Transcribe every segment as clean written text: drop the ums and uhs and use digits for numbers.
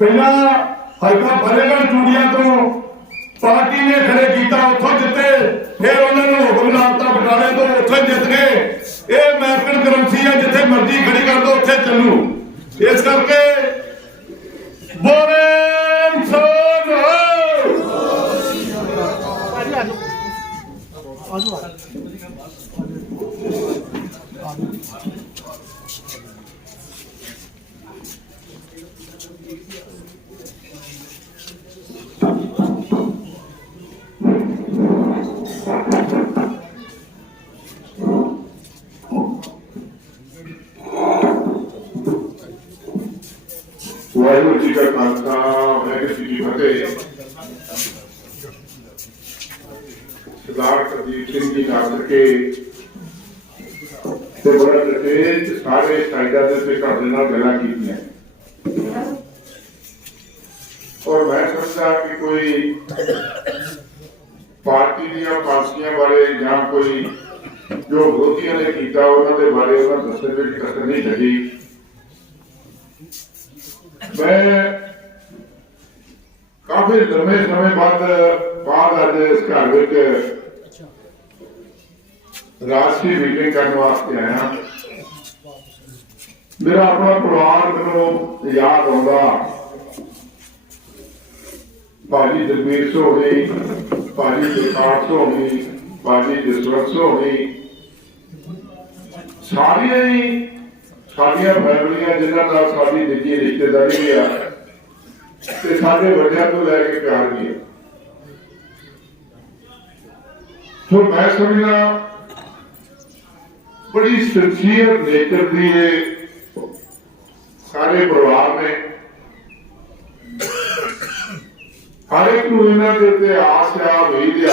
पहला हल्का फतेहगढ़ चूड़िया तो पार्टी ने खड़े किया उतों जिते, फिर उन्होंने हुक्म लाता बटाले तो उतों जित गए। ये अमेरिकन करंसी है, जिथे मर्जी खड़ी कर दो उथे चलू। इस करके बोले वाहिगुरू जी का खालसा वाहिगुरू जी की फतेह। सरदार कुलदीप सिंह जी नासर के बड़ा विशेष सारे साइडा से गल्लां कीतियां और मैं समझदा कि कोई पार्टी दियां पार्टियां बारे या कोई जो विरोधियों ने किया उन्होंने बारे दसण में कसर नहीं लगी। मैं काफी लंबे समय बाद अज इस घर में राष्ट्रीय मीटिंग करने वास्ते आया। मेरा अपना परिवार मैनू याद आता, भाजी जगमीर सोनी, भाजी जगतार सोनी, भाजी जसवंत सोनी, सारिया ही साडियां फैमिलियां जिन्हां नाल साडी निजी रिश्तेदारी भी है ते साडे वड्डियां तो लैके प्यार भी है। तो मैं समझना बड़ी सिंसीयर नेचर की सारे परिवार ने हर एक इन्हों के आस आ उम्मीद आ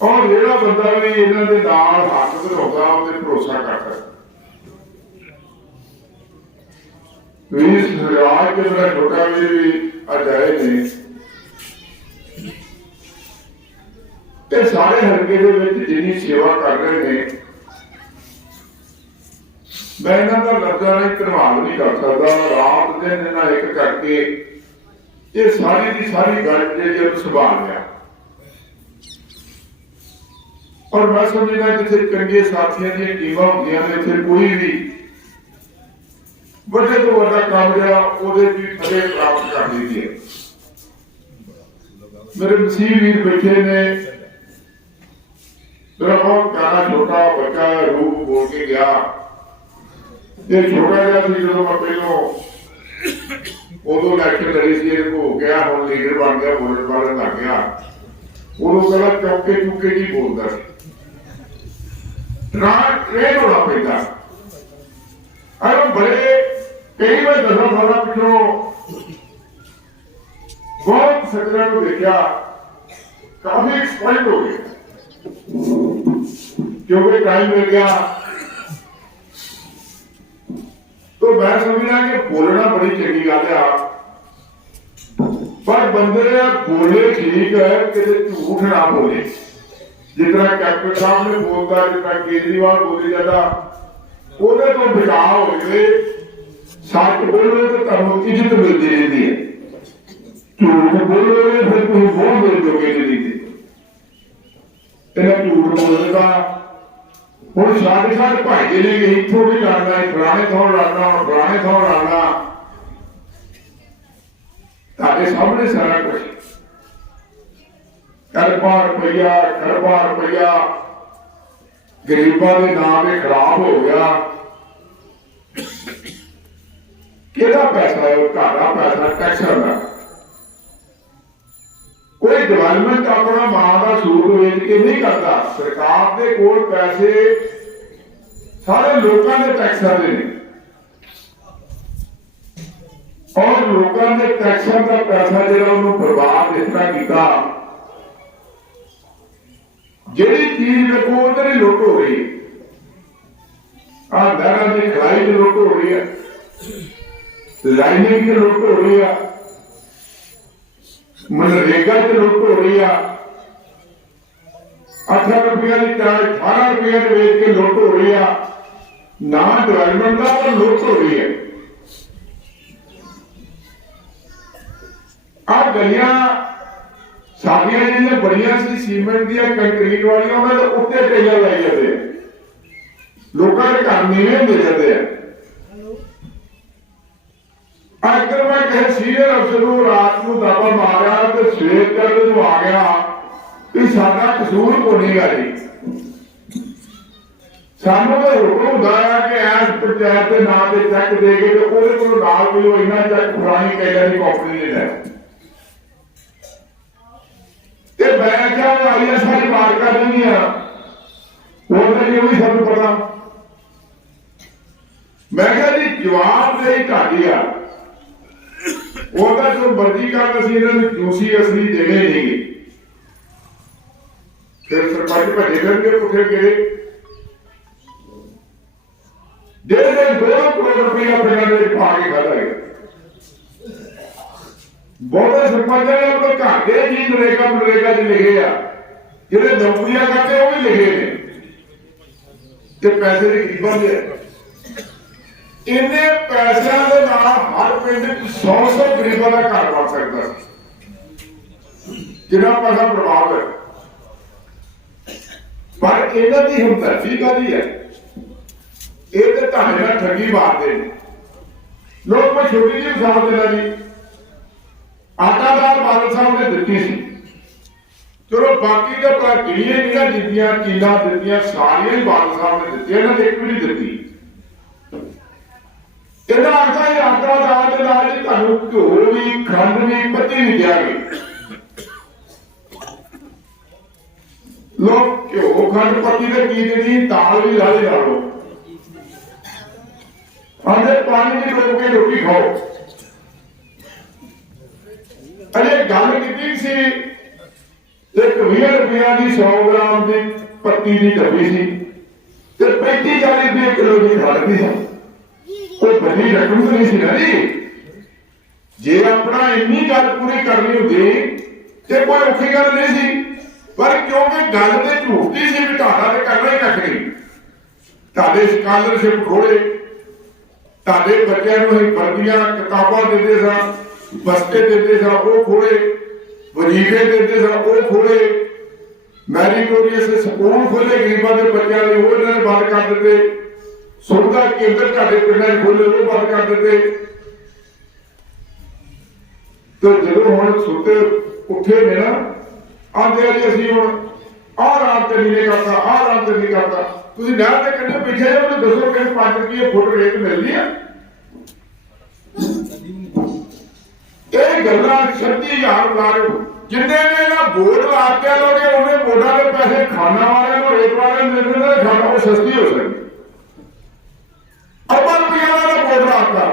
और जो बंदा भी इन्हों के नाल हाथ बनाता उन्हें भरोसा करता। राज के मेरा छोटा वीर भी अज आए ने सारे हल्के जिन्नी सेवा कर रहे हैं, मैं इन्हों का लफ्जा नहीं धन्यवाद नहीं कर सकता। रात दिन इन्हें एक करके ये सारी की सारी गल जी संभाल लिया और मैं समझदा जिथे चंगे साथियों दी टीमां होंदियां ने उत्थे कोई भी वड्डे तो वड्डा काम जिहड़ा ओहदे च फतेह प्राप्त कर देती है। मेरे मसीह वीर बैठे ने, मेरा बहुत प्यारा छोटा बच्चा रूप बोल के गया। ये छोटा जहा सी जो मैं पहलों उदों इलैक्शन लड़ी सी हो गया, हम लीडर बन गया, बोलने वाले लग गया। उदों कहला चौके चुके की बोलता ट्रेन होना पैदा। बड़े कई बार 10 साल पिछों बहुत सज्जनों को देखा, काफी एक्सपाइंड हो गए क्योंकि टाइम मिल गया। तो मैं समझना कि बोलना बड़ी चंगी गल है, पर बंदे बोले ठीक है कि झूठ ना बोले। जितना कैप्टन साहब ने बोलता, जितना केजरीवाल बोली जाता, ਉਹਦੇ ਤੋਂ ਬਚਾਅ ਹੋ ਜਾਵੇ। सच बोलो तो तुहानू इज्जत मिलती रहती है, झूठ बोलोगे फिर तुम बहुत मिल दोगे नहीं। झूठ बोलने का हम सारे भाई ने कि इतों भी लड़ना, फलाने थों लड़ना, फलाने थों लड़ना। ताके सामने सारा कुछ अरबा रुपया गरीबों के नाम में खराब हो गया। किहड़ा पैसा है? घर का पैसा, टैक्सां का। कोई डिवेलपमेंट अपना मां का सूट वेच के नहीं करता। सरकार के कोल पैसे सारे लोगों के टैक्सां दे ने और लोगों के टैक्सां का पैसा जिहड़ा उन्होंने बर्बाद इस तरह किया। जिहड़ी चीज देखो उधर ही लुट हो रही है। नहरां की खड़ाई च लुट हो रही है, लाइनिंग च लुट हो रही है, मनरेगा च लुट हो रही है। 18 रुपया की चाय 18 रुपया वेच के लुट हो रही है। ना डेवलपमेंट का पर लुट हो रही है। आ गलियां सारियां जिहड़ियां बड़ियां सी सीमेंट दी कंक्रीट वालियां उन्हां दे उत्ते टेलर लाई जाते हैं, लोगों के घर नीवे होंदे जाते हैं। अगर मैं कहे सीनियर अफसर को रात को दाबा मारिया तो सवेर तक आ गया कि साडा कसूर को नहीं गा जी, सानू तो हुक्म हुंदा है कि इस पंचायत के नाम से चैक दे के तो उहदे कोल नाल कोई इन्ना चैक पुरानी कैला की कंपनी ने लै ते मैं क्या आई सारी बात कर रही है उहदा ये भी सबको पता। मैं क्या जी जवाबदेही ढाडी आ, जो मर्जी कर असीं इन्हां नूं जूसी असली देने नहीं, फिर सरपंच भजे फिरनगे पुठे गेड़े, 1.5-2 करोड़ रुपया पिंडां दे पा के खादा है। बहुत सरपंच ने अपने घर के जी नरेगा च लिखे आ, जिहड़े नौकरियां करते वो भी लिखे ने ते पैसे दे गरीबां दे इन्ने पैसों के नाल हर पिंड 100 गरीबों का घर बन सकता जिन्ना पैसा बर्बाद है। पर इन्हां दी हमदर्दी काहदी है, ये तो ढाणे नाल ठगी मारते हैं लोग। मैं छोटी जी मिसाल देना जी, आटा दाल बादल साहब ने दिती सी, चलो बाकी तो गिणियां जिहड़ियां जिद्दियां चीज़ां दित्तियां सारियां ही बादल साहब ने दित्तियां, इन्हां ने एक भी नहीं दित्ती। इन्हें आखा ही आटा दाल के नाल तुहानूं घ्यो भी खंड भी पत्ती नहीं देंगे। लोग घ्यो खंड पत्ती के की देनी, दाल भी ला लो, आधे पानी की डोब के रोटी खाओ। अरे गल की सी एक 20 रुपया की 100 ग्राम की पत्ती की डब्बी सी ते 35-40 रुपये किलो की खड़ती सी, कोई बड़ी रकम तो नहीं सी ना जी। जे अपना इन्नी गल पूरी करनी होती तो कोई औखी गल नहीं सी, पर क्योंकि गल तो झूठी सी भी ढाडा तो करना ही कख नहीं। तुहाडे स्कॉलरशिप खोले, तुहाडे बच्चों को वर्दियां किताबां देते सा, बस्ते देते सा वो खोले, वजीफे देते सा वो खोले, मैरिटोरियस स्कूल खोले गरीबों के बच्चों ने वो इन्होंने बंद कर दिते, सुविधा केंद्र तुहाडे पिंडां खोले वो बंद कर दिते। तो जो हुण सुते उठे ने ना आंदे जी असीं हुण आह राम ते नहीं करता, आह राम ते नहीं करता। तुसीं नहर दे कंढे बैठे हो तो दसो कि 5 रुपये फुट रेत मिलदी है? ये गल्लां 36,000 ला रहे जिन्ने ने ना बोर्ड लाते लोगे उन्हें बोर्डा के पैसे खाना वाले को रेत वाले मिलने खाना वो सस्ती हो सकती। अरबा रुपया का बोर्ड लाता,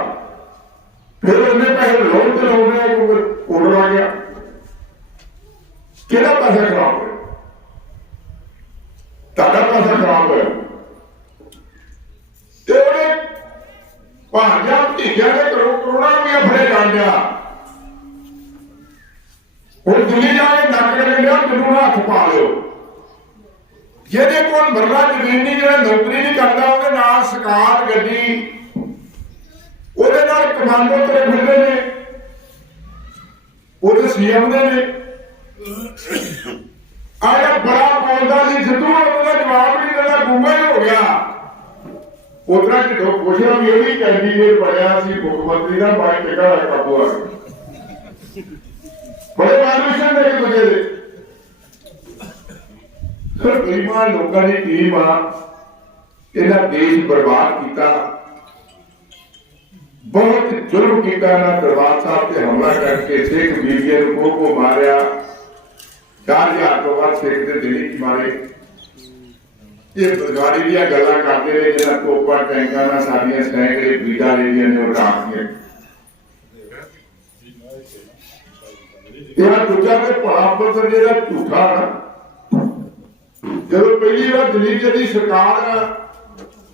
फिर उन्हें पैसे लोन चलाने बोर्ड ला गया, किहड़ा पैसा खराब है? तुहाडा पैसा खराब है। भाजा भतीजा ने करोड़ों रुपया फड़े जान दिया, हूँ दिल्ली जाके नक करें जनू हथ पा लो। जिहदे कोल मरला जमीन नहीं, जो नौकरी नहीं करता उहदे नाल सरकार गड्डी उहदे नाल कमांडो तुरे फिरदे ने, उहदे सीएम दे ने। आया बड़ा बोलता सी सिद्धू, उहदा जवाब नहीं देता, गुंगा ही हो गया। उधर ढिडों पुछना भी यही कैंडीडेट बनया सी मुख्यमंत्री का, बाई टिका काबू आ गया। बड़े मार्गदर्शन एक दूजे दे गरीबान लोगों की टीम आ, इन्हें देश बर्बाद किया, बहुत जुल्म किया। दरबार साहब से हमला करके सिख बीबियां को मारिया, 4,000 तो बाद सिख के दिल्ली मारे। ये गाड़ी दी गल्लां करते रहे जिन्हें तोपा टैंका ना सारियां सैकड़े बीटा लेनियां ने उठातियां। यह दूजा के भला पत्र जिहड़ा झूठा ना, जब पहली बार दिल्ली की सरकार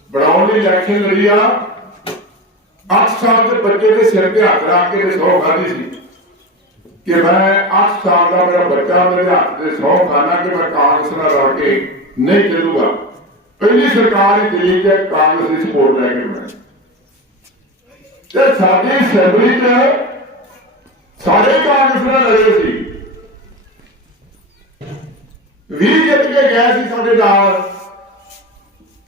बनाने इलेक्शन लड़ी आ, 8 साल के बच्चे के सिर पे हाथ रख के 100 खाधी सी कि मैं 8 साल का मेरा बच्चा मेरे हाथ से 100 खाना कि मैं कांग्रेस नाल रल के नहीं चलूगा। पहली सरकार ही दिल्ली च कांग्रेस की सपोर्ट लैके बनी। साडी असैंबली च सारे कांग्रेस नाल लड़े सी, 20 जित के गए सी साडे नाल।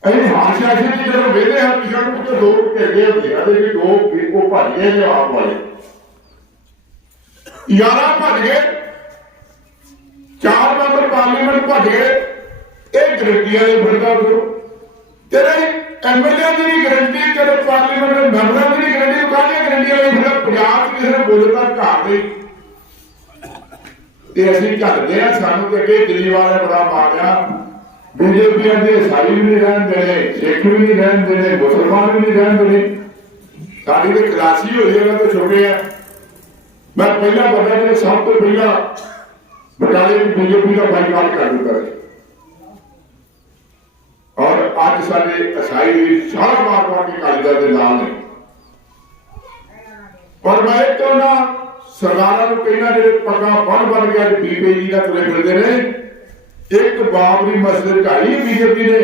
असीं हर सियासत की जब वेखदे हां पिछड़ पिछड़ दो घेरे होंदे आ, दो वो भज गए जवाब वाले 11 भज गए, 4 मैंबर पार्लीमेंट भज गए। ये गारंटियां नहीं फिरदा करो, तेरे एमएलए की भी गारंटी, तेरे पार्लीमेंट मैंबरों की भी गारंटी, काहदियां गारंटियां नहीं फिरदा। पंजाब किसी ने बोलता घर नहीं ते असीं झलदे आ, सानूं ते अगे दिल्ली वाले बड़ा मारिया। बीजेपी आंदे ईसाई भी नहीं रहन देने, सिख भी नहीं रहन देने, मुसलमान भी नहीं रहन देने। साडी ते खलासी होई है तो छोटे आ। मैं पहला बंदा जो सब तो पहला बटाले की बीजेपी का बाईकाट कर दिता है, और आज सारे ईसाई सारा मार मार के अकाली दल के नाल ने। पर मैं तो ना सरकारों को कहना जो पग्गा बन गया बीजेपी का तुले फिरते हैं। एक बाबरी मस्जिद ढाई बीजेपी ने,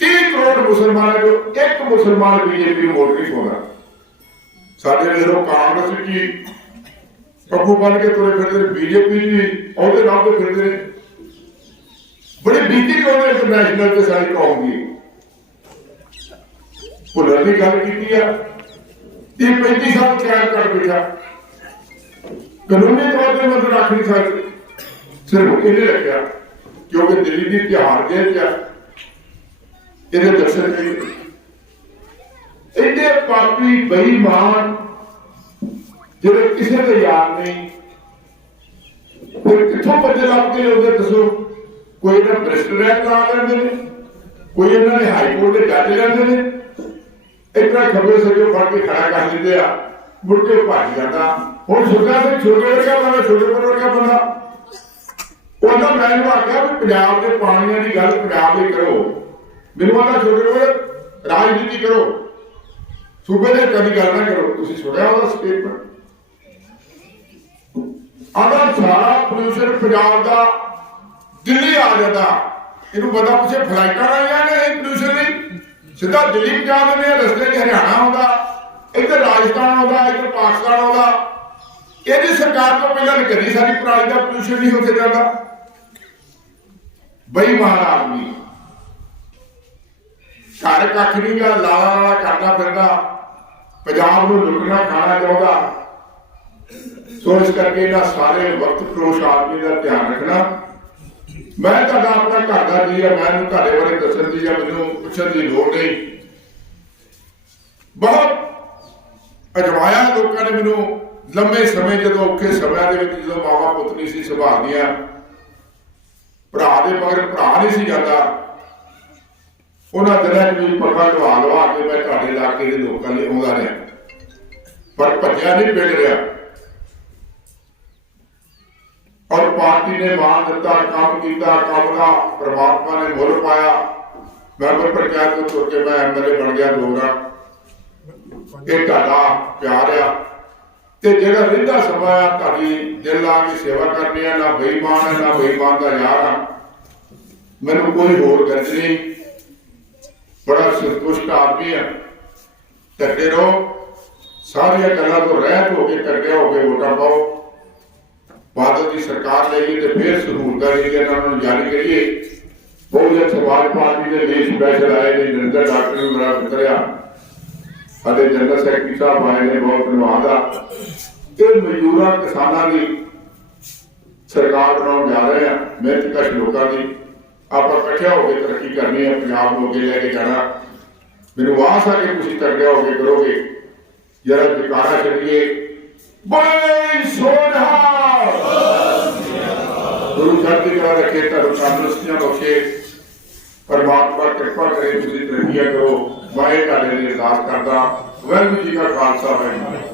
30 करोड़ मुसलमान जो एक मुसलमान बीजेपी को वोट नहीं पाता। साढ़े जो कांग्रेस की पग्गू बन के तुले फिरते, बीजेपी की औहदे नाम पे फिरते हैं। बड़ी बीती कौन इंटरनेशनल से सारी कौम की भुलर की गल की 35 साल कैद कर बैठा, कानूनी तौर पर मतलब रख नहीं सकते, सिर्फ इन्हें रखा क्योंकि दिल्ली की तिहाड़ जेल च ये दर्शन नहीं। एडे पापी बेईमान जिन्हें किसी का याद नहीं, फिर कितों बच्चे लग के आते दसो। कोई इन्हें भ्रष्ट रैंक ला लेंगे ने, कोई इन्होंने हाईकोर्ट के जज लेंगे ने, इतना खबर सजो फड़ के खड़ा कर देते आ, मुड़ के भज जाता। हुण सुखा सिंह छोटे वर्गा बंदा, छोटे वर्गा बंदा उन्होंने मैंने आख्या भी पंजाब के पानियों की गल पंजाब की करो, मैनू आखा छोटे वर्ग राजनीति करो, सूबे के हितां की गल ना करो। तुसीं सुनिया उसका स्टेटमेंट, आधा सारा पोल्यूशन पंजाब का दिल्ली आ जाता। इनू पता पिछे फ्लाइटा आईयां ने पोल्यूशन नहीं, सीधा दिल्ली पहुंचा देने, रस्ते च हरियाणा आउंदा, इधर राजस्थान आउंदा, इधर पाकिस्तान आउंदा। ਇਹਦੀ सरकार तो पहले नहीं करी, सारी पराली का पोल्यूशन नहीं होते जाता। बेईमान आदमी घर कख नहीं गा, लाला लाला करता फिरदा, पंजाब को लुटना खाना चाहता। सो इस करके इन्हां सारे वक्त फरोश आदमी का ध्यान रखना। मैं तुहाडा अपना घर का जी है, मैं तुहाडे बारे दस्सण दी या मैनूं पुछण दी लोड़ नहीं। बहुत अजमाया लोगों ने मैनूं लंबे समय जो औखे समय जो मावा पुत नहीं सी संभालदियां, भरा दे मगर भरा नहीं सी जाता, उन्हां दिनां च भी पग्गां लवा लवा के मैं तुहाडे इलाके के लोगों लिए आउंदा रहा, पर भज्जिया नहीं पिट रहा। और पार्टी ने मान दिता, काम किया, काम का परमात्मा ने मुल पाया। मैंबर पंचायत तो तुर के मैं एमएलए बन गया 2 बार। ये तुहाडा प्यार आ ते जेड़ा रहिंदा समा आ तुहाडी दिल ला के सेवा करनी है। ना बेईमान है, ना बेईमान का यार आ, मैनूं कोई होर गरज नहीं। बड़ा संतुष्ट आदमी है, ढके रहो, सारिया गल्लां तो रहत हो के ढके हो के वोटां पाओ। बादल की सरकार लेगी तो फिर सहूलतां जिहड़ियां जारी करिए। बहुजन समाज पार्टी के लिए स्पैशल आए ने, नरेंद्र डॉक्टर ने मेरा मित्र आ, साडे जनरल सैकटरी साहब आए ने, बहुत धन्यवाद आ। ये मजदूरां किसानां की सरकार बनाउण जा रहे हैं, मेहनतकश लोगों की। आपां इकट्ठे होकर तरक्की करनी है, पंजाब को अगे लेके जाना। मैनूं आस आ कि तुसीं तगड़े होकर करोगे। जरा जयकारा करिए, बोले सोना गुरु चढ़ती कला रखे, तुहानूं तंदुरुस्तियां बख्शे, परमात्मा कृपा करे, तुसीं तरक्कियां करो। मैं तुहाडे लिए अरदास करदा। वाहिगुरू जी का खालसा, वाहिगुरू।